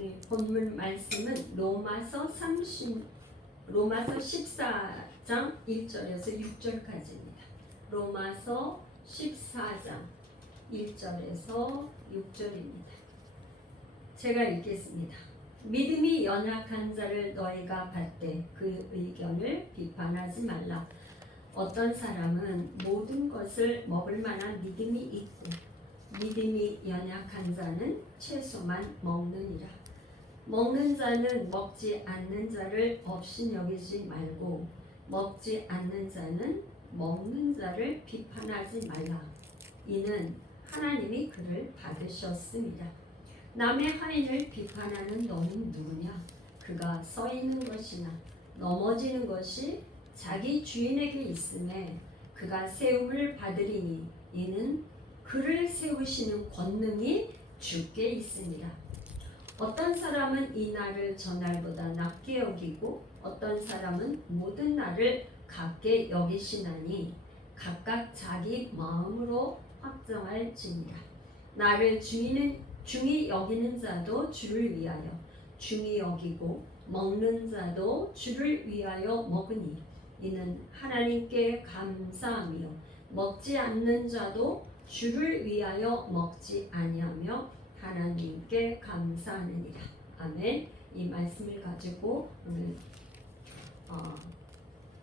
본문 말씀은 로마서 14장 1절에서 6절까지입니다. 로마서 14장 1절에서 6절입니다. 제가 읽겠습니다. 믿음이 연약한 자를 너희가 받되 그 의견을 비판하지 말라. 어떤 사람은 모든 것을 먹을 만한 믿음이 있고 믿음이 연약한 자는 채소만 먹느니라. 먹는 자는 먹지 않는 자를 없이 여기지 말고 먹지 않는 자는 먹는 자를 비판하지 말라. 이는 하나님이 그를 받으셨습니다. 남의 하인을 비판하는 너는 누구냐? 그가 서 있는 것이나 넘어지는 것이 자기 주인에게 있음에 그가 세움을 받으리니 이는 그를 세우시는 권능이 주께 있습니다. 어떤 사람은 이 날을 저 날보다 낮게 여기고 어떤 사람은 모든 날을 같게 여기시나니 각각 자기 마음으로 확정할지니라. 나를 중히 여기는 자도 주를 위하여 중히 여기고 먹는 자도 주를 위하여 먹으니 이는 하나님께 감사하며 먹지 않는 자도 주를 위하여 먹지 아니하며 하나님께 감사하느니라. 아멘. 이 말씀을 가지고 오늘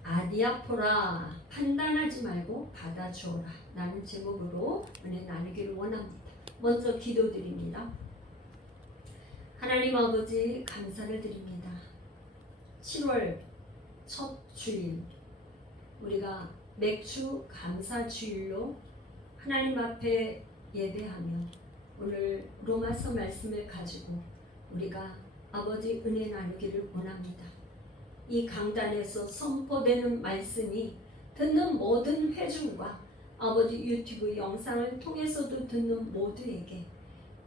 아디아포라 판단하지 말고 받아주어라 라는 제목으로 은혜 나누기를 원합니다. 먼저 기도드립니다. 하나님 아버지 감사를 드립니다. 7월 첫 주일 우리가 맥주 감사 주일로 하나님 앞에 예배하며 오늘 로마서 말씀을 가지고 우리가 아버지 은혜 나누기를 원합니다. 이 강단에서 선포되는 말씀이 듣는 모든 회중과 아버지 유튜브 영상을 통해서도 듣는 모두에게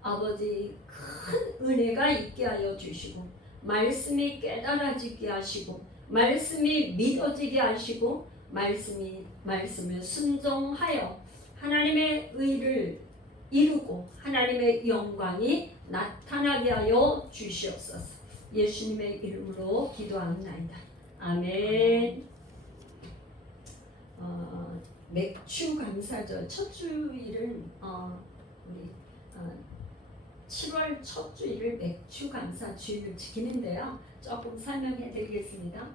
아버지 큰 은혜가 있게 하여 주시고 말씀이 깨달아지게 하시고 말씀이 믿어지게 하시고 말씀을 순종하여 하나님의 의를 이루고 하나님의 영광이 나타나게 하여 주시옵소서. 예수님의 이름으로 기도합니다. 아멘. 맥주 감사절 첫 주일은 우리 7월 첫 주일을 맥주 감사 주일을 지키는데요. 조금 설명해 드리겠습니다.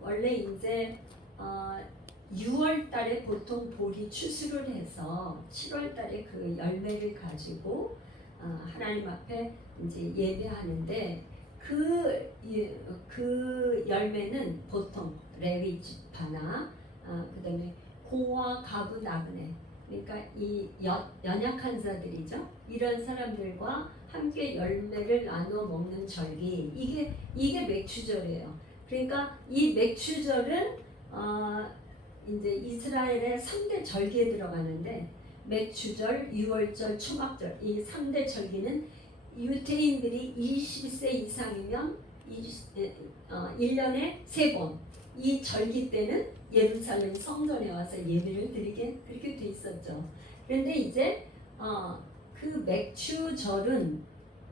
원래 이제 6월 달에 보통 보리 추수를 해서 7월 달에 그 열매를 가지고 하나님 앞에 이제 예배하는데 그 열매는 보통 레위 지파나 그다음에 고와 가부 나그네 그러니까 이 연약한 자들이죠. 이런 사람들과 함께 열매를 나눠 먹는 절기 이게 맥주절이에요. 그러니까 이 맥주절은 이제 이스라엘의 3대 절기에 들어가는데 맥주절, 유월절, 초막절 이 3대 절기는 유대인들이 20세 이상이면 1년에 3번 이 절기 때는 예루살렘 성전에 와서 예배를 드리게 그렇게 돼 있었죠. 그런데 이제 그 맥주절은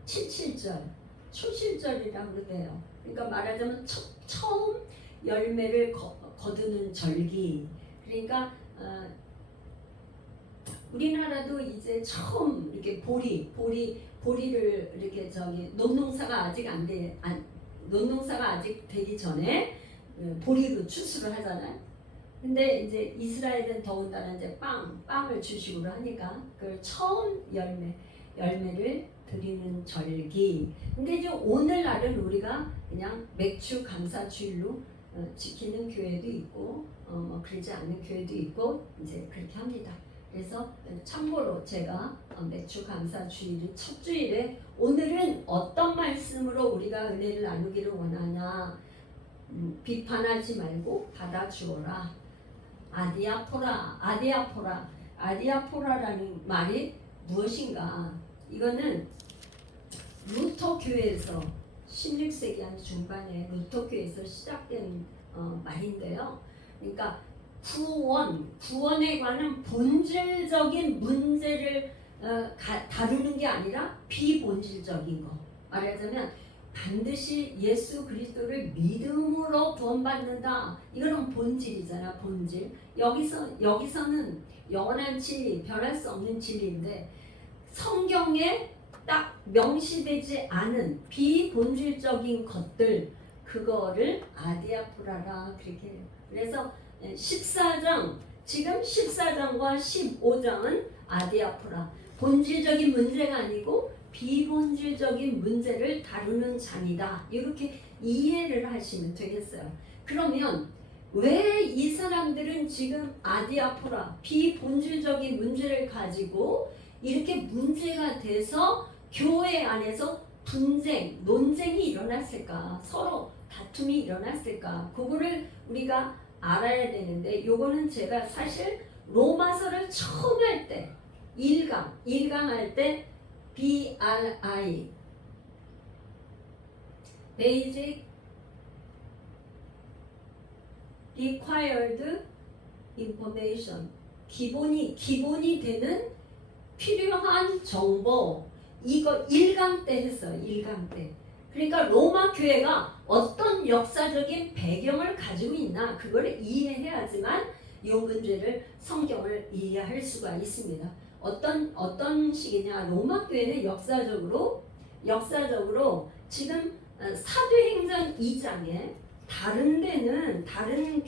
77절, 초실절이라고 그래요. 그러니까 말하자면 처음 열매를 거두는 절기. 그러니까 우리나라도 이제 처음 이렇게 보리를 이렇게 논농사가 아직 되기 전에 보리로 추수를 하잖아요. 근데 이제 이스라엘은 더군다나 이제 빵을 주식으로 하니까 그 처음 열매를 드리는 절기. 근데 이제 오늘날은 우리가 그냥 맥주 감사 주일로 지키는 교회도 있고 그러지 않는 교회도 있고 이제 그렇게 합니다. 그래서 참고로 제가 맥주 감사 주일은 첫 주일에 오늘은 어떤 말씀으로 우리가 은혜를 나누기를 원하냐 비판하지 말고 받아주어라. 아디아포라라는 말이 무엇인가? 이거는 루터 교회에서 16세기 한 중반에 루터 교회에서 시작된 말인데요. 그러니까 구원에 관한 본질적인 문제를 다루는 게 아니라 비본질적인 거. 말하자면 반드시 예수 그리스도를 믿음으로 구원받는다. 이거는 본질이잖아, 본질. 여기서는 영원한 진리, 변할 수 없는 진리인데 성경에 딱 명시되지 않은 비본질적인 것들, 그거를 아디아프라라 그렇게 해요. 그래서 14장, 지금 14장과 15장은 아디아프라, 본질적인 문제가 아니고 비본질적인 문제를 다루는 장이다. 이렇게 이해를 하시면 되겠어요. 그러면 왜 이 사람들은 지금 아디아프라, 비본질적인 문제를 가지고 이렇게 문제가 돼서 교회 안에서 분쟁, 논쟁이 일어났을까? 서로 다툼이 일어났을까? 그거를 우리가 알아야 되는데, 요거는 제가 사실 로마서를 처음 할 때 1강 할 때 BRI Basic Required Information, 기본이 되는 필요한 정보, 이거 1강 때 했어요. 1강 때. 그러니까 로마 교회가 어떤 역사적인 배경을 가지고 있나, 그걸 이해해야지만 이 문제를, 성경을 이해할 수가 있습니다. 어떤 식이냐, 로마 교회는 역사적으로 지금 사도행전 2장에 다른 데는 다른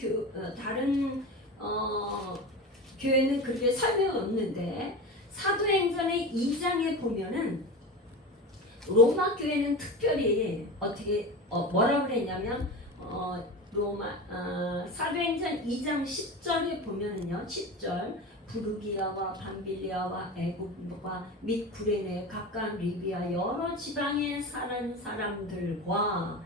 교회는 그렇게 설명이 없는데 사도행전의 2장에 보면은 로마 교회는 특별히 어떻게 뭐라고 그랬냐면 사도행전 2장 10절에 보면은요, 10절 부르기아와 밤빌리아와 애굽과 및 구레네 가까운 리비아 여러 지방에 사는 사람들과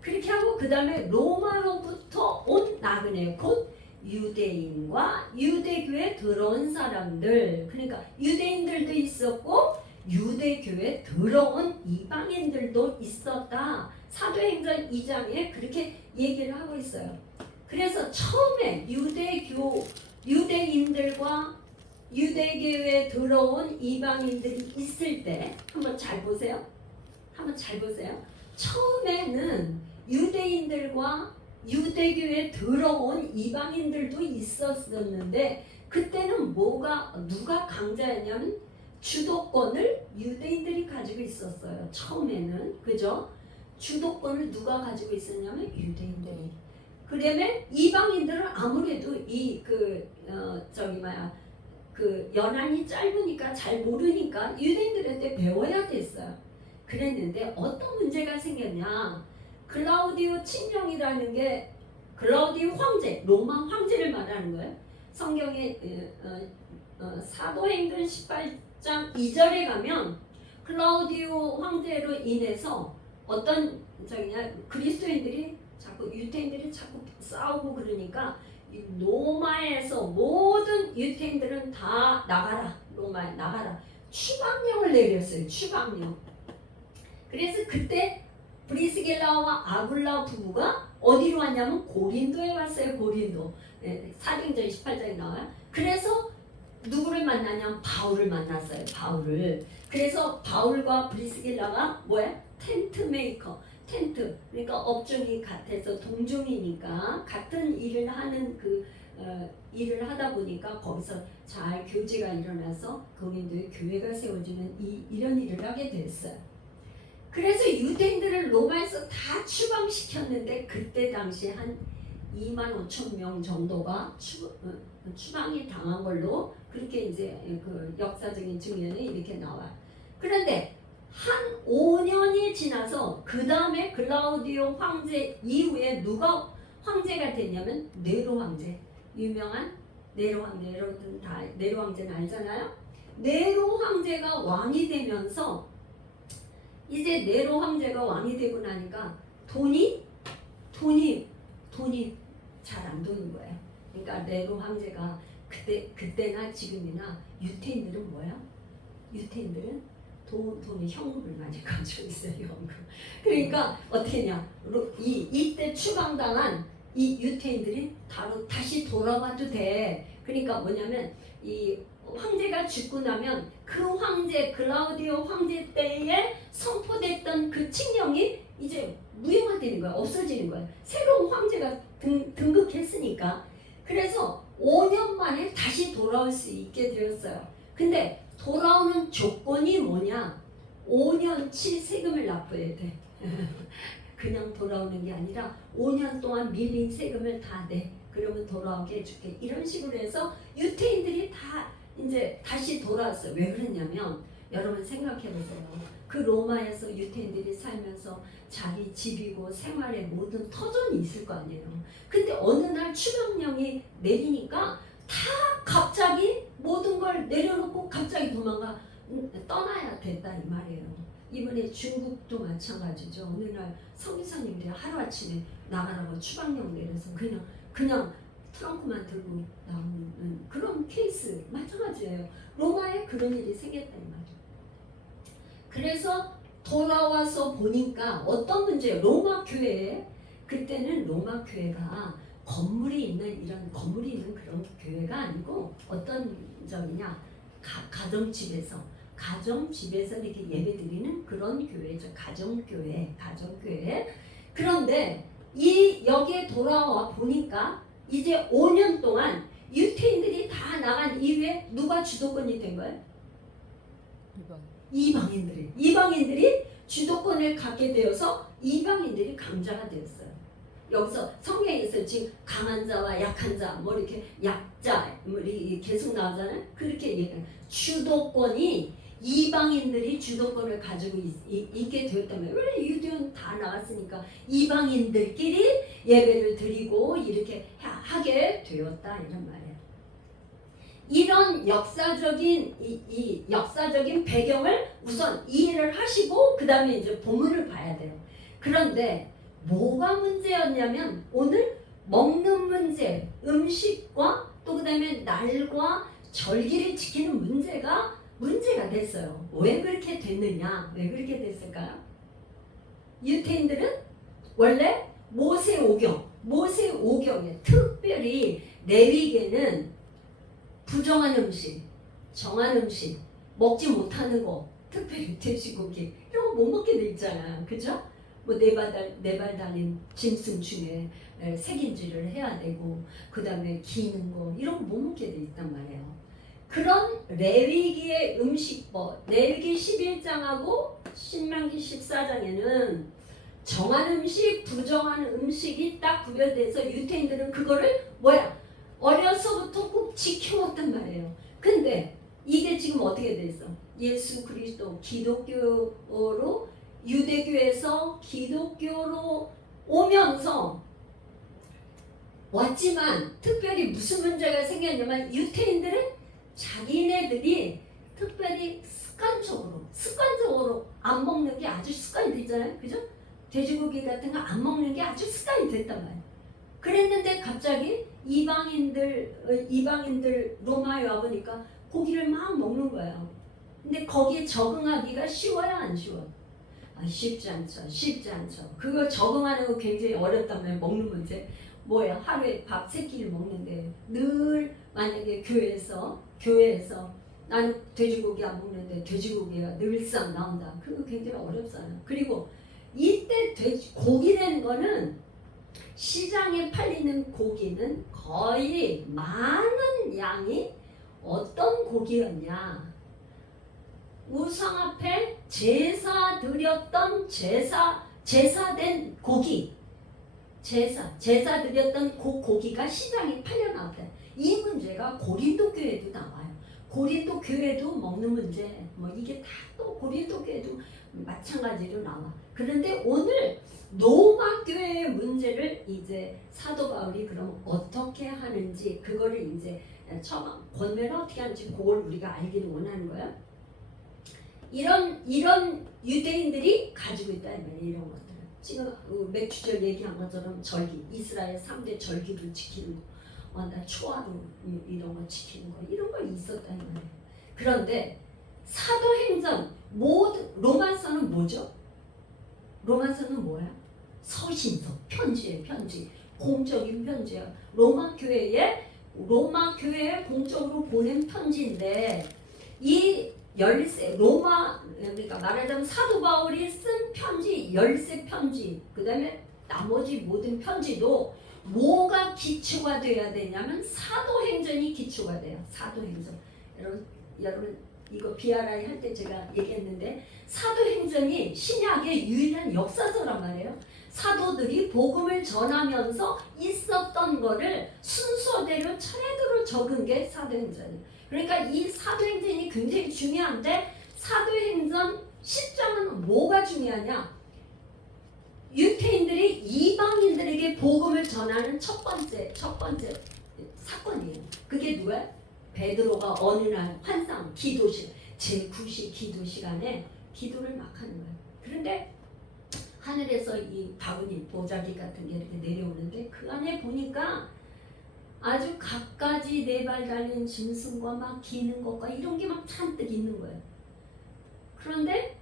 그렇게 하고, 그 다음에 로마로부터 온 나그네 곧 유대인과 유대교에 들어온 사람들, 그러니까 유대인들도 있었고 유대교에 들어온 이방인들도 있었다. 사도행전 2장에 그렇게 얘기를 하고 있어요. 그래서 처음에 유대인들과 유대교에 들어온 이방인들이 있을 때 한번 잘 보세요. 처음에는 유대인들과 유대교에 들어온 이방인들도 있었는데 그때는 누가 강자였냐면 주도권을 유대인들이 가지고 있었어요. 처음에는, 그죠? 주도권을 누가 가지고 있었냐면 유대인들이. 그다음에 이방인들은 아무래도 연한이 짧으니까 잘 모르니까 유대인들한테 배워야 됐어요. 그랬는데 어떤 문제가 생겼냐? 클라우디오 칙령이라는 게 클라우디오 황제, 로마 황제를 말하는 거예요. 성경에 사도행전 18장 2절에 가면 클라우디오 황제로 인해서 그리스도인들이 유태인들이 자꾸 싸우고 그러니까 로마에서 모든 유태인들은 다 나가라, 로마에 나가라, 추방령을 내렸어요. 추방령. 그래서 그때 브리스길라와 아굴라 부부가 어디로 왔냐면 고린도에 왔어요. 고린도. 사도행전 18장에 나와요. 그래서 누구를 만나냐면 바울을 만났어요. 바울을. 그래서 바울과 브리스길라가 텐트 메이커. 텐트. 그러니까 업종이 같아서 동종이니까 같은 일을 하는 일을 하다 보니까 거기서 잘 교제가 일어나서 고린도에 교회가 세워지는 이런 일을 하게 됐어요. 그래서 유대인들을 로마에서 다 추방시켰는데 그때 당시에 한 2만 5천 명 정도가 추방이 당한 걸로 그렇게 이제 그 역사적인 증언에 이렇게 나와요. 그런데 한 5년이 지나서 그 다음에 클라우디오 황제 이후에 누가 황제가 됐냐면 네로 황제. 유명한 네로 황제. 여러분 다 네로 황제는 알잖아요. 네로 황제가 왕이 되면서 이제 네로 황제가 왕이 되고 나니까 돈이 잘 안 도는 거예요. 그러니까 네로 황제가 그때나 지금이나 유태인들은 뭐야? 유태인들은 돈의 현금을 많이 가지고 있어요. 현금. 그러니까 어떻게 했냐? 이때 추방당한 이 유태인들이 다시 돌아와도 돼. 그러니까 뭐냐면 이 황제가 죽고 나면 그 황제 클라우디오 황제 때에 선포됐던 뭐냐? 5년치 세금을 납부해야 돼. 그냥 돌아오는 게 아니라 5년 동안 밀린 세금을 다 내. 그러면 돌아오게 해줄게. 이런 식으로 해서 유태인들이 다 이제 다시 돌아왔어요. 왜 그랬냐면 여러분 생각해 보세요. 그 로마에서 유태인들이 살면서 자기 집이고 생활의 모든 터전이 있을 거 아니에요. 근데 어느 날 추방령이 내리니까 다 갑자기 모든 걸 내려놓고 갑자기 떠나야 됐다 이 말이에요. 이번에 중국도 마찬가지죠. 어느 날 성기사님들이 하루아침에 나가라고 추방령 내려서 그냥 트렁크만 들고 나오는 그런 케이스 마찬가지예요. 로마에 그런 일이 생겼다 이 말이에요. 그래서 돌아와서 보니까 어떤 문제예요. 로마 교회에 그때는 로마 교회가 건물이 있는 그런 교회가 아니고 어떤 적이냐 가정집에서 이렇게 예배드리는 그런 교회죠. 가정교회. 그런데 여기에 돌아와 보니까 이제 5년 동안 유태인들이 다 나간 이후에 누가 주도권이 된 거예요? 이방인들이 주도권을 갖게 되어서 이방인들이 강자가 되었어요. 여기서 성경에서 지금 강한 자와 약한 자, 뭐 이렇게 약자, 뭐 이렇게 계속 나오잖아요. 그렇게 얘기해요. 주도권이 이방인들이 주도권을 가지고 있게 되었다면 왜 유대인 다 나왔으니까 이방인들끼리 예배를 드리고 이렇게 하게 되었다 이런 말이에요. 이런 역사적인 이 역사적인 배경을 우선 이해를 하시고 그 다음에 이제 본문을 봐야 돼요. 그런데 뭐가 문제였냐면 오늘 먹는 문제, 음식과 또 그 다음에 날과 절기를 지키는 문제가 됐어요. 왜 그렇게 됐느냐? 왜 그렇게 됐을까요? 유태인들은 원래 모세 오경에 특별히 레위기에는 부정한 음식, 정한 음식, 먹지 못하는 거, 특별히 돼지고기 이런 거 못 먹게 돼 있잖아요. 그죠? 뭐 네 발 달린 짐승 중에 색인지를 해야 되고 그 다음에 기는 거 이런 거 못 먹게 돼 있단 말이에요. 그런 레위기의 음식법, 레위기 11장하고 신명기 14장에는 정한 음식, 부정한 음식이 딱 구별돼서 유태인들은 그거를 어려서부터 꼭 지켜왔단 말이에요. 근데 이게 지금 어떻게 돼 있어? 예수 그리스도 기독교로 유대교에서 기독교로 오면서 왔지만 특별히 무슨 문제가 생겼냐면 유태인들은 자기네들이 특별히 습관적으로 안 먹는 게 아주 습관이 됐잖아요. 그죠? 돼지고기 같은 거 안 먹는 게 아주 습관이 됐단 말이에요. 그랬는데 갑자기 이방인들 로마에 와보니까 고기를 막 먹는 거예요. 근데 거기에 적응하기가 쉬워요, 안 쉬워요? 쉽지 않죠. 그거 적응하는 거 굉장히 어렵단 말이에요. 먹는 문제. 뭐야? 하루에 밥 3끼를 먹는데 늘 만약에 교회에서 나는 돼지고기 안 먹는데 돼지고기가 늘상 나온다. 그거 굉장히 어렵잖아요. 그리고 이때 고기라는 거는 시장에 팔리는 고기는 거의 많은 양이 어떤 고기였냐? 우상 앞에 제사 드렸던 제사된 고기, 제사 드렸던 그 고기가 시장에 팔려 나왔대. 이 문제가 고린도 교회도 나와요. 고린도 교회도 먹는 문제, 뭐 이게 다 또 고린도 교회도 마찬가지로 나와. 그런데 오늘 로마 교회의 문제를 이제 사도 바울이 그럼 어떻게 하는지 그거를 이제 처음 권면을 어떻게 하는지 그걸 우리가 알기를 원하는 거야. 이런 유대인들이 가지고 있다 이 말이에요. 이런 것들을 지금 몇 주절 얘기한 것처럼 절기, 이스라엘 3대 절기를 지키는 거, 초하루 이런 거 지키는 거 이런 거 있었다 이 말이에요. 그런데 사도행전 로마서는 뭐죠? 로마서는 뭐야? 서신서, 편지예요, 편지. 공적인 편지야. 로마 교회에 공적으로 보낸 편지인데 이 그러니까 말하자면 사도 바울이 쓴 편지 13편지, 그 다음에 나머지 모든 편지도 뭐가 기초가 돼야 되냐면 사도행전이 기초가 돼요. 사도행전. 여러분 이거 BRI 할 때 제가 얘기했는데 사도행전이 신약의 유일한 역사서란 말이에요. 사도들이 복음을 전하면서 있었던 거를 순서대로 차례대로 적은 게 사도행전이에요. 그러니까 이 사도행전이 굉장히 중요한데 사도행전 10장은 뭐가 중요하냐? 유태인들이 이방인들에게 복음을 전하는 첫 번째 사건이에요. 그게 누구야? 베드로가 어느 날 환상 기도실 제9시 기도 시간에 기도를 막 하는 거예요. 그런데 하늘에서 이 바구니 보자기 같은 게 이렇게 내려오는데 그 안에 보니까 아주 갖가지 네 발 달린 짐승과 막 기는 것과 이런 게 막 잔뜩 있는 거예요. 그런데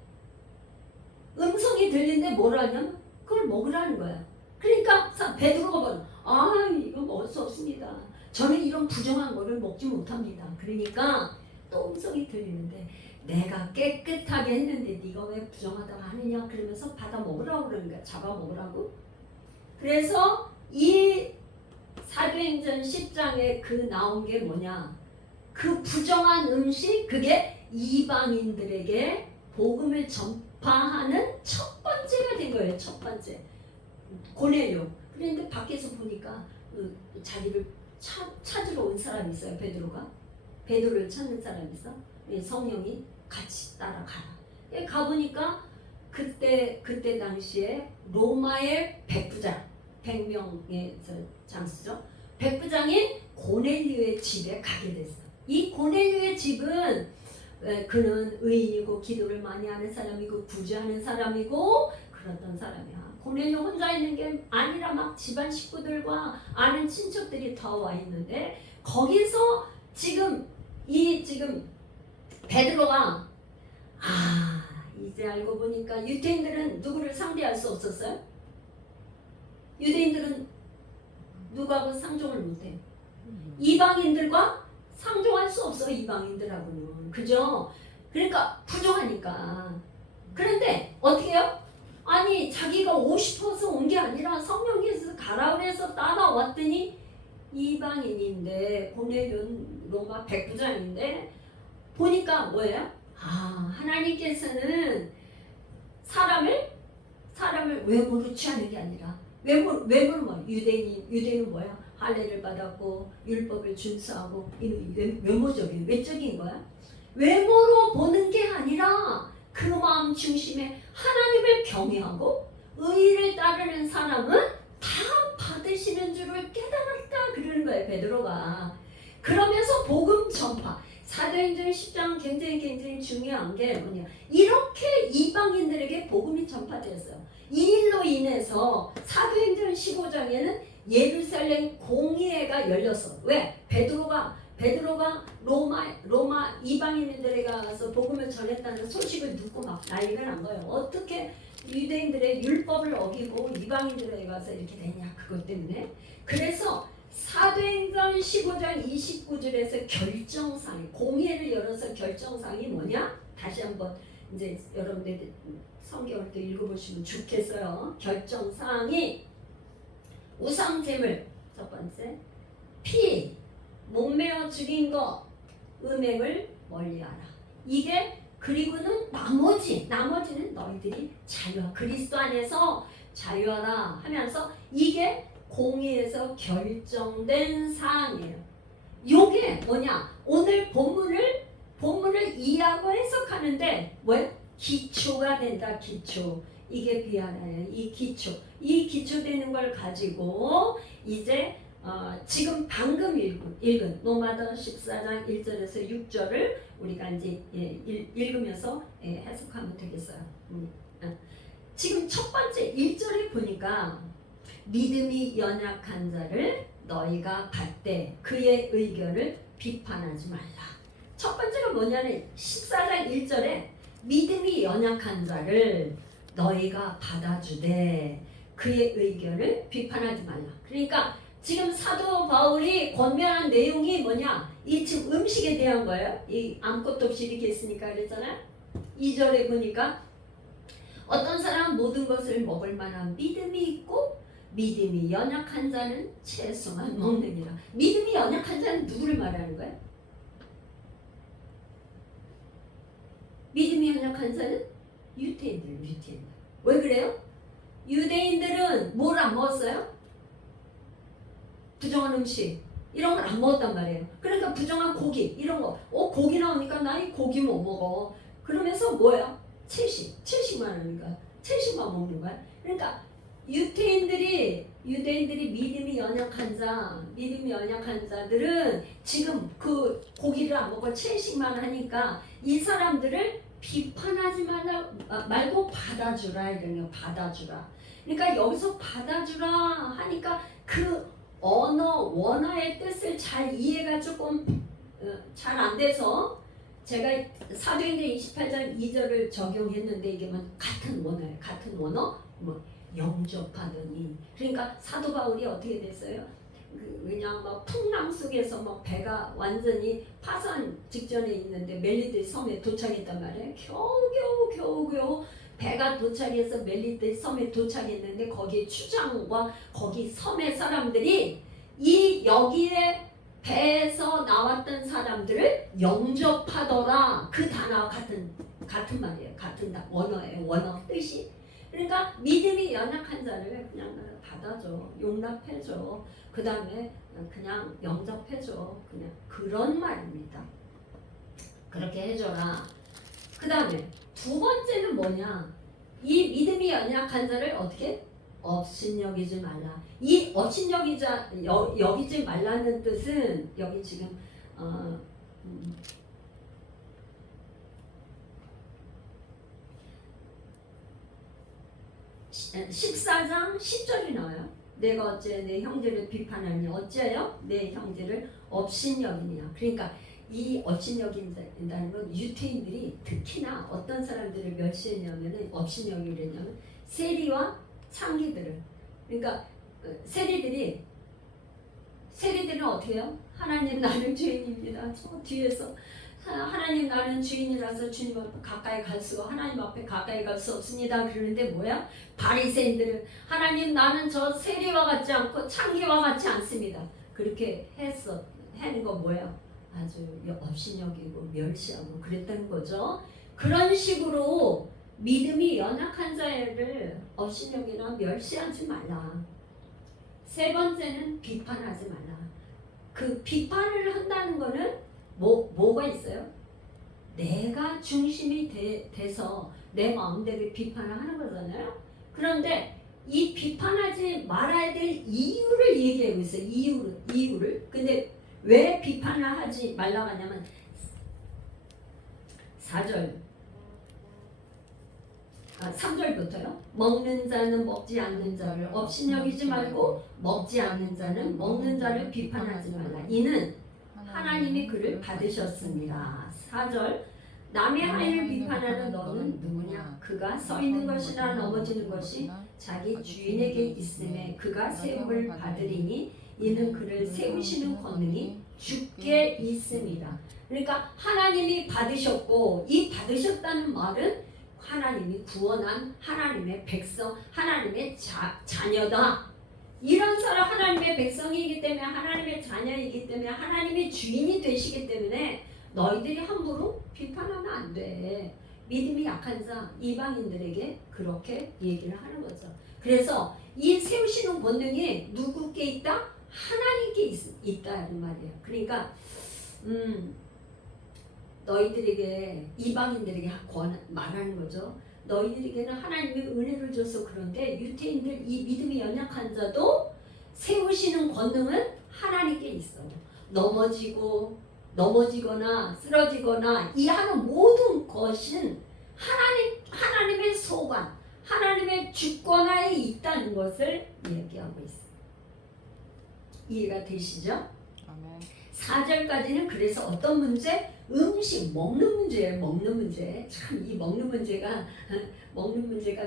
음성이 들리는데 뭐라 하냐면 그걸 먹으라는 거야. 그러니까 베드로가 보는 이거 먹을 수 없습니다. 저는 이런 부정한 거를 먹지 못합니다. 그러니까 또 음성이 들리는데 내가 깨끗하게 했는데 네가 왜 부정하다고 하느냐 그러면서 받아 먹으라고 그러는 거야. 잡아 먹으라고. 그래서 이 사도행전 10장에 그 나온 게 뭐냐, 그 부정한 음식, 그게 이방인들에게 복음을 전파하는 첫 번째가 된 거예요. 첫 번째 고넬료. 그런데 밖에서 보니까 자기를 찾으러 온 사람이 있어요. 베드로를 찾는 사람이 있어. 성령이 같이 따라가라. 가보니까 그때 당시에 로마의 백부장, 100명의 장수죠. 백부장인 고넬료의 집에 가게 됐어. 이 고넬료의 집은 그는 의인이고 기도를 많이 하는 사람이고 구제하는 사람이고 그랬던 사람이야. 고넬료 혼자 있는 게 아니라 막 집안 식구들과 아는 친척들이 다 와 있는데 거기서 지금 베드로가 이제 알고 보니까 유대인들은 누구를 상대할 수 없었어요? 유대인들은 누구하고 상종을 못해. 이방인들과 상종할 수 없어. 이방인들하고는. 그죠? 그러니까 부족하니까. 그런데 어떻게 해요? 아니 자기가 오고 싶어서 온 게 아니라 성령께서 가라 그래서 따라왔더니 이방인인데 고넬료는 로마 백부장인데 보니까 뭐예요? 하나님께서는 사람을 외모로 취하는 게 아니라 외모는 뭐 유대인은 뭐야? 할례를 받았고 율법을 준수하고 외모적인 외적인 거야. 외모로 보는 게 아니라 그 마음 중심에 하나님을 경외하고 의를 따르는 사람은 다 받으시는 줄을 깨달았다 그러는 거예요. 베드로가. 그러면서 복음 전파. 사도행전 10장 굉장히 중요한 게 뭐냐, 이렇게 이방인들에게 복음이 전파되었어요. 이 일로 인해서 사도행전 15장에는 예루살렘 공의회가 열렸어. 왜? 베드로가 로마 이방인들에게 가서 복음을 전했다는 소식을 듣고 막 난리가 난 거예요. 어떻게 유대인들의 율법을 어기고 이방인들에게 가서 이렇게 되냐, 그것 때문에. 그래서 사도행전 15장 29절에서 결정사항이, 공회를 열어서 결정사항이 뭐냐? 다시 한번 이제 여러분들 성경을 또 읽어보시면 좋겠어요. 결정사항이 우상제물 첫 번째, 피, 목매어 죽인 거, 음행을 멀리하라. 이게 그리고는 나머지는 너희들이 자유하라. 그리스도 안에서 자유하라 하면서 이게 공의에서 결정된 사항이에요. 요게 뭐냐? 오늘 본문을 이해하고 해석하는데 뭐예요? 기초가 된다. 기초. 이게 비하나예요. 이 기초 되는 걸 가지고 이제 지금 방금 읽은 로마서 14장 1절에서 6절을 우리가 이제 읽으면서 해석하면 되겠어요. 지금 첫 번째 1절에 보니까 믿음이 연약한 자를 너희가 받되 그의 의견을 비판하지 말라. 첫 번째가 뭐냐면 14장 1절에 믿음이 연약한 자를 너희가 받아주되 그의 의견을 비판하지 말라. 그러니까 지금 사도 바울이 권면한 내용이 뭐냐? 이 지금 음식에 대한 거예요. 이 아무것도 없이 이렇게 있으니까 그랬잖아요. 2절에 보니까 어떤 사람은 모든 것을 먹을 만한 믿음이 있고 믿음이 연약한 자는 채소만 먹느니라. 믿음이 연약한 자는 누구를 말하는 거예요? 믿음이 연약한 자는 유대인들. 왜 그래요? 유대인들은 뭘 안 먹었어요? 부정한 음식 이런 걸 안 먹었단 말이에요. 그러니까 부정한 고기 이런 거, 고기 나오니까 나 이 고기 못 먹어. 그러면서 뭐야? 채식만 하니까 채식만 먹는 거야. 그러니까 유대인들이 믿음이 연약한 자들은 지금 그 고기를 안 먹고 채식만 하니까 이 사람들을 비판하지 말고 받아주라 이런 거. 받아주라. 그러니까 여기서 받아주라 하니까 그 원어의 뜻을 잘 이해가 조금 잘 안 돼서 제가 사도행전 28장 2절을 적용했는데 이게 뭐 같은 원어예요. 같은 원어 뭐 영접하더니, 그러니까 사도 바울이 어떻게 됐어요? 그냥 막 풍랑 속에서 막 배가 완전히 파산 직전에 있는데 멜리드 섬에 도착했단 말이에요. 겨우 배가 도착해서 멜리드 섬에 도착했는데 거기 추장과 거기 섬의 사람들이 여기에 배에서 나왔던 사람들을 영접하더라. 그 단어와 같은 말이에요. 같은 원어예요. 원어 뜻이. 그러니까 믿음이 연약한 자를 그냥 받아줘, 용납해줘, 그 다음에 그냥 영접해줘, 그냥 그런 말입니다. 그렇게 해줘라. 그 다음에 두 번째는 뭐냐? 이 믿음이 연약한 자를 어떻게? 업신여기지 말라. 이 업신여기지 말라는 뜻은 여기 지금 14장 10절이 나와요. 내가 어째 내 형제를 비판하니 어째요? 내 형제를 업신여기냐. 그러니까 이 업신여긴다는 건 유태인들이 특히나 어떤 사람들을 멸시했냐면은 업신여기려냐면 세리와 창기들을. 그러니까 세리들은 어떻게 해요? 하나님 나는 죄인입니다. 저 뒤에서 하나님 나는 주인이라서 주님 앞에 가까이 갈 수가 하나님 앞에 가까이 갈 수 없습니다. 그러는데 뭐야? 바리새인들은 하나님 나는 저 세리와 같지 않고 창기와 같지 않습니다. 그렇게 하는 거 뭐야? 아주 업신여기고 멸시하고 그랬다는 거죠. 그런 식으로 믿음이 연약한 자를 업신여기나 멸시하지 말라. 세 번째는 비판하지 말라. 그 비판을 한다는 거는 뭐가 있어요? 내가 중심이 돼서 내 마음대로 비판을 하는 거잖아요. 그런데 이 비판하지 말아야 될 이유를 얘기하고 있어요. 이유를. 근데 왜 비판을 하지 말라고 하냐면 3절부터요. 먹는 자는 먹지 않는 자를 업신여기지 말고 먹지 않는 자는 먹는 자를 비판하지 말라. 이는 하나님이 그를 받으셨습니다. 4절 남의 하인을 비판하는 너는 누구냐? 그가 서 있는 것이나 넘어지는 것이 자기 주인에게 있음에 그가 세움을 받으리니 이는 그를 세우시는 권능이 주께 있습니다. 그러니까 하나님이 받으셨고, 이 받으셨다는 말은 하나님이 구원한 하나님의 백성, 하나님의 자녀다. 이런 사람 하나님의 백성이기 때문에, 하나님의 자녀이기 때문에, 하나님의 주인이 되시기 때문에 너희들이 함부로 비판하면 안 돼. 믿음이 약한 자 이방인들에게 그렇게 얘기를 하는 거죠. 그래서 이 세우시는 권능이 누구께 있다? 하나님께 있다는 말이에요. 그러니까 너희들에게, 이방인들에게 말하는 거죠. 너희들에게는 하나님의 은혜를 줘서 그런데 유태인들, 이 믿음이 연약한 자도 세우시는 권능은 하나님께 있어요. 넘어지거나 쓰러지거나 이 하는 모든 것은 하나님의 소관, 하나님의 주권하에 있다는 것을 얘기하고 있어요. 이해가 되시죠? 아멘. 4절까지는 그래서 어떤 문제? 음식, 먹는 문제예요. 먹는 문제. 참 이 먹는 문제가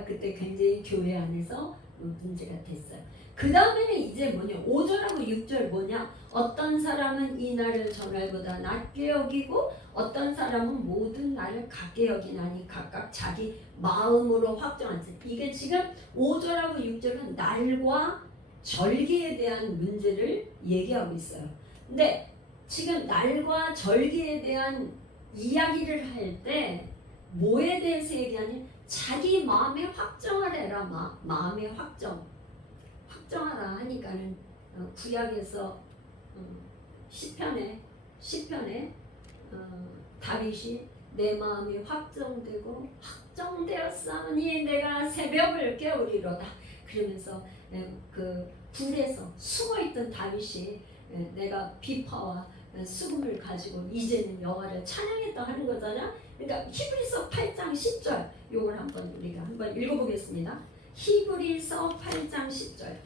그때 굉장히 교회 안에서 문제가 됐어요. 그 다음에는 이제 뭐냐? 5절하고 6절 뭐냐? 어떤 사람은 이 날을 저 날보다 낮게 여기고 어떤 사람은 모든 날을 같게 여기나니 각각 자기 마음으로 확정하지. 이게 지금 5절하고 6절은 날과 절기에 대한 문제를 얘기하고 있어요. 근데 지금 날과 절기에 대한 이야기를 할 때 뭐에 대해서 얘기하니? 자기 마음에 확정을 해라. 마음에 확정하라 하니까는 구약에서 시편에 다윗이 내 마음이 확정되었사오니 내가 새벽을 깨우리로다. 그러면서 그 불에서 숨어있던 다윗이 내가 비파와 수금을 가지고 이제는 여호와를 찬양했다 하는 거잖아. 그러니까 히브리서 8장 10절 요걸 우리가 한번 읽어보겠습니다. 히브리서 8장 10절.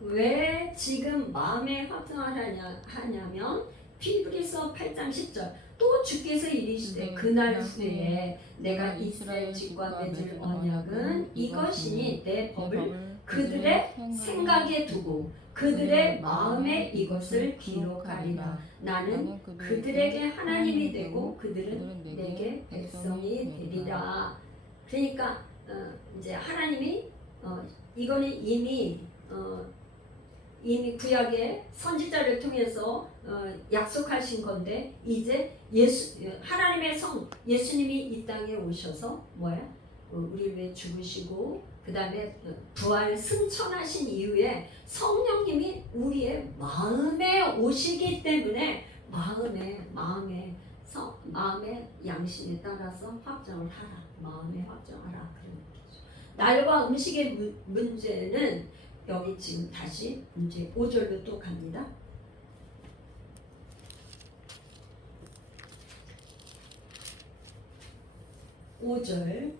왜 지금 마음에 확정을 하냐면 히브리서 8장 10절 또 주께서 이르시되 그날 후에 내가 이스라엘 집과 맺을 언약은 이것이니 내 법을 그들의 생각에 두고 그들의 마음에 이것을 기록하리라. 나는 그들에게 하나님이 되고 그들은 내게 백성이 되리라. 그러니까 이제 하나님이 이거는 이미 구약의 선지자를 통해서 약속하신 건데 이제 하나님의 성 예수님이 이 땅에 오셔서 우리를 위해 죽으시고 그 다음에 부활 승천하신 이후에 성령님이 우리의 마음에 오시기 때문에 마음의 양심에 따라서 확정을 하라. 마음에 확정하라. 그런 거죠. 날과 음식의 문제는 여기 지금 다시 이제 5절로 또 갑니다. 5절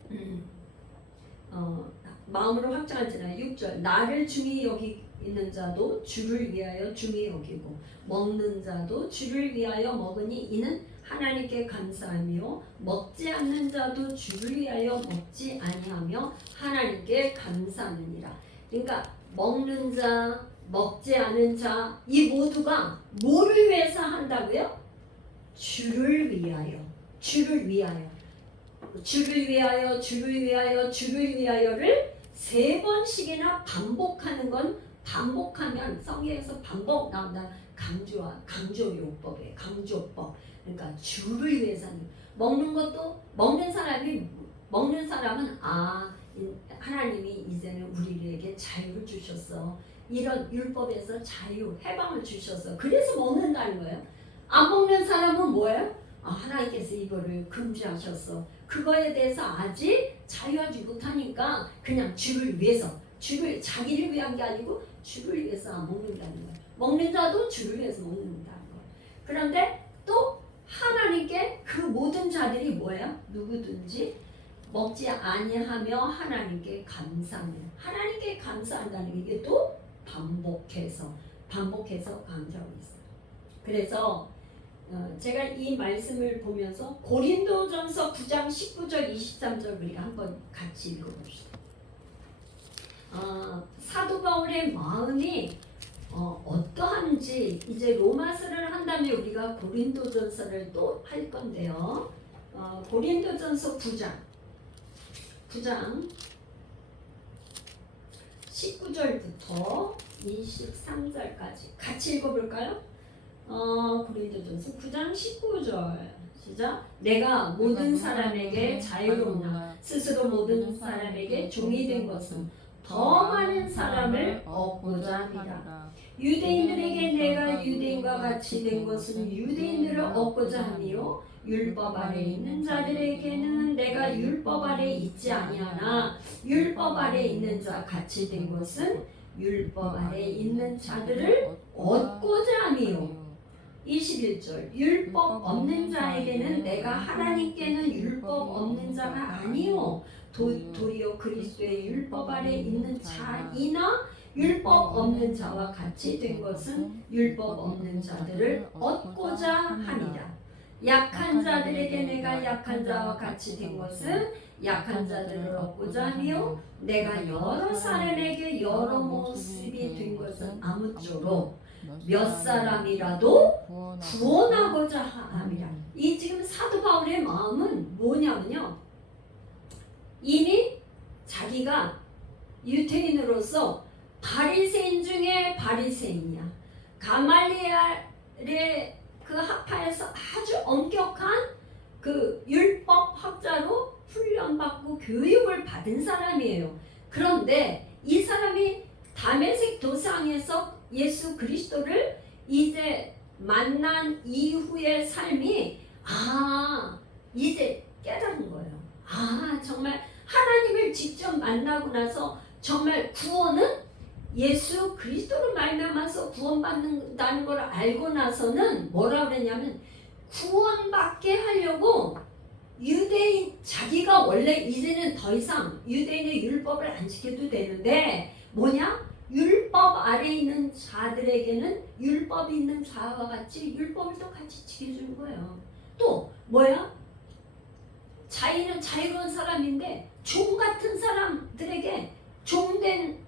마음으로 확정하잖아요. 6절 나를 중히 여기는 자도 주를 위하여 중히 여기고 먹는 자도 주를 위하여 먹으니 이는 하나님께 감사하며 먹지 않는 자도 주를 위하여 먹지 아니하며 하나님께 감사하느니라. 그러니까 먹는 자, 먹지 않은 자, 이 모두가 뭐를 위해서 한다고요? 주를 위하여, 주를 위하여, 주를 위하여, 주를 위하여, 주를 위하여를 3번씩이나 반복하는 건 반복하면 성경에서 반복 나온다. 강조요법이에요. 강조법. 그러니까 주를 위해서 하는. 먹는 것도 먹는 사람은 하나님이 이제는 우리에게 자유를 주셨어. 이런 율법에서 자유, 해방을 주셨어. 그래서 먹는다는 거예요. 안 먹는 사람은 뭐예요? 하나님께서 이거를 금지하셨어. 그거에 대해서 아직 자유하지 못하니까 그냥 주를 위해서, 자기를 위한 게 아니고 주를 위해서 안 먹는다는 거예요. 먹는 자도 주를 위해서 먹는다는 거예요. 그런데 또 하나님께 그 모든 자들이 뭐예요? 누구든지 먹지 아니하며 하나님께 감사하는, 하나님께 감사한다는 게 이게 또 반복해서 강조하고 있어요. 그래서 제가 이 말씀을 보면서 고린도전서 9장 19절 23절 우리가 한번 같이 읽어봅시다. 사도 바울의 마음이 어떠한지 이제 로마서를 한 다음에 우리가 고린도전서를 또 할 건데요. 고린도전서 9장 19절부터 23절까지 같이 읽어볼까요? 고린도전서 9장 19절 시작. 내가 모든 사람에게 자유롭나 스스로 모든 사람에게 종이 된 것은 더 많은 사람을 얻고자 함이라. 유대인들에게 내가 유대인과 같이 된 것은 유대인들을 얻고자 함이요 율법 아래 있는 자들에게는 내가 율법 아래 있지 아니하나 율법 아래 있는 자 같이 된 것은 율법 아래 있는 자들을 얻고자 함이요. 21절 율법 없는 자에게는 내가 하나님께는 율법 없는 자가 아니요 도리어 그리스도의 율법 아래 있는 자이나 율법 없는 자와 같이 된 것은 율법 없는 자들을 얻고자 함이라. 약한 자들에게 내가 약한 자와 같이 된 것은 약한 자들을 얻고자 하며 내가 여러 사람에게 여러 모습이 된 것은 아무쪼록 몇 사람이라도 구원하고자 함이라. 이 지금 사도 바울의 마음은 뭐냐면요, 이미 자기가 유태인으로서 바리새인 중에 바리새인이야. 가말리엘의 그 학파에서 아주 엄격한 그 율법 학자로 훈련받고 교육을 받은 사람이에요. 그런데 이 사람이 다메섹 도상에서 예수 그리스도를 이제 만난 이후의 삶이 이제 깨달은 거예요. 정말 하나님을 직접 만나고 나서 정말 구원은 예수 그리스도로 말미암아서 구원받는다는 걸 알고 나서는 뭐라 그랬냐면 구원받게 하려고 유대인 자기가 원래 이제는 더 이상 유대인의 율법을 안 지켜도 되는데 뭐냐? 율법 아래에 있는 자들에게는 율법이 있는 자와 같이 율법을 또 같이 지켜주는 거예요. 또 뭐야? 자기는 자유로운 사람인데 종 같은 사람들에게 종된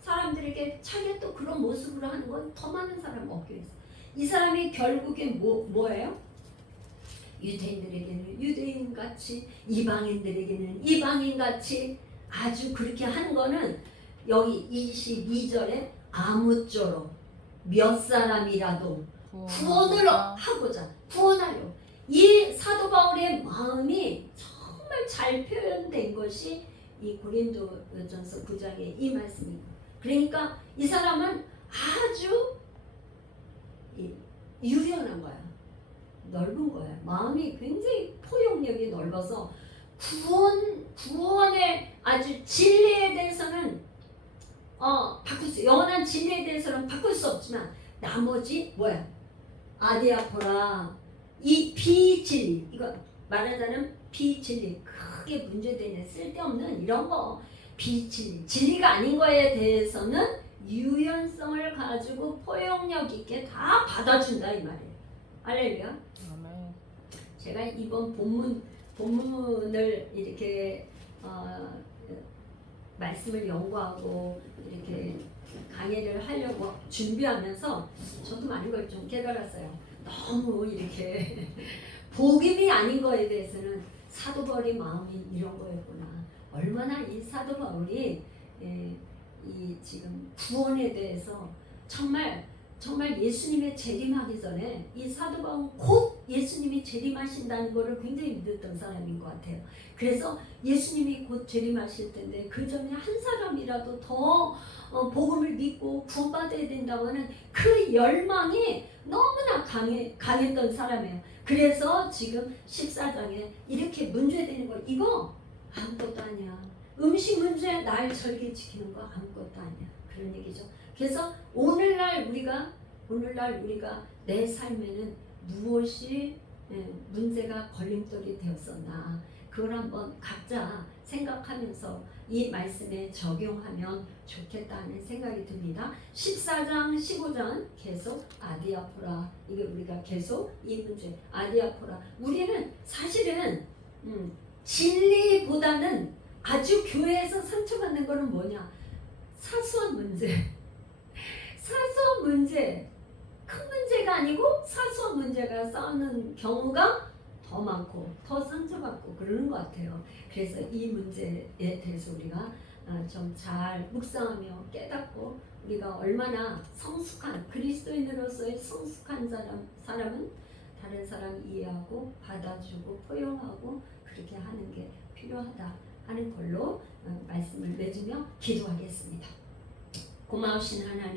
사람들에게 자기가 또 그런 모습으로 하는 건 더 많은 사람 없게 했어. 이 사람이 결국에 뭐예요? 유대인들에게는 유대인같이 이방인들에게는 이방인같이 아주 그렇게 하는 거는 여기 22절에 아무쪼록 몇 사람이라도 구원을 하고자 구원하려 이 사도 바울의 마음이 정말 잘 표현된 것이 이 고린도전서 9장의 이 말씀입니다. 그러니까 이 사람은 아주 유연한 거야. 넓은 거야. 마음이 굉장히 포용력이 넓어서 구원의 아주 진리에 대해서는 바꿀 수 영원한 진리에 대해서는 바꿀 수 없지만 나머지 뭐야? 아디아포라 이 비진리 이거 말하자면 비진리 크게 문제되는 쓸데없는 이런 거 비진리 진리가 아닌 거에 대해서는 유연성을 가지고 포용력 있게 다 받아준다 이 말이에요. 할렐루야. 제가 이번 본문을 이렇게 말씀을 연구하고 이렇게 강의를 하려고 준비하면서 저도 많은 걸 좀 깨달았어요. 너무 이렇게 복음이 아닌 거에 대해서는 사도 바울의 마음이 이런 거였구나. 얼마나 이 사도 바울이 이 지금 구원에 대해서 정말 예수님의 재림하기 전에 이 사도 바울은 곧 예수님이 재림하신다는 것을 굉장히 믿었던 사람인 것 같아요. 그래서 예수님이 곧 재림하실 텐데 그 전에 한 사람이라도 더 복음을 믿고 구원받아야 된다고 하는 그 열망이 너무나 강했던 사람이에요. 그래서 지금 14장에 이렇게 문제되는 거 이거 아무것도 아니야. 음식 문제 날 절개 지키는 거 아무것도 아니야. 그런 얘기죠. 그래서 오늘날 우리가 내 삶에는 무엇이 문제가 걸림돌이 되었었나 그걸 한번 각자 생각하면서 이 말씀에 적용하면 좋겠다는 생각이 듭니다. 14장 15장 계속 아디아포라 이게 우리가 계속 이 문제 아디아포라 우리는 사실은 진리보다는 아주 교회에서 상처받는 거는 뭐냐 사소한 문제 큰 문제가 아니고 사소한 문제가 쌓이는 경우가 더 많고 더 상처받고 그러는 것 같아요. 그래서 이 문제에 대해서 우리가 좀 잘 묵상하며 깨닫고 우리가 얼마나 성숙한 그리스도인으로서의 성숙한 사람은 다른 사람 이해하고 받아주고 포용하고 그렇게 하는 게 필요하다 하는 걸로 말씀을 맺으며 기도하겠습니다. 고마우신 하나님